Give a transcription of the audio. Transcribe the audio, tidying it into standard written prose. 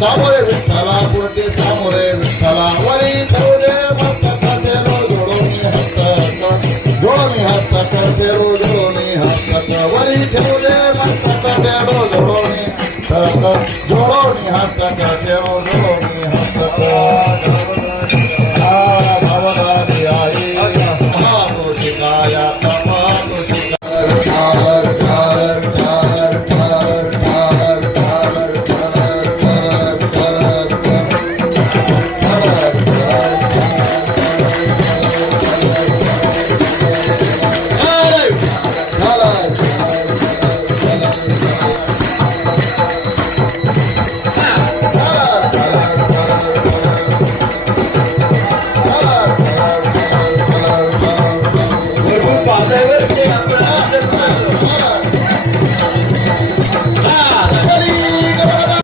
सामोरे विठ्ठला पुरते सामोरे विठ्ठला वरी ठेवले मस्तक तेरो जोडोनी हस्तक जोडोनी हस्तक तेरो जोडोनी हस्तक वरी ठेवले मस्तक तेरो जोडोनी हस्तक जोडोनी हस्तक तेरो जोडोनी हस्तक भवदानी आई महातोषिकाया महातोषिकाया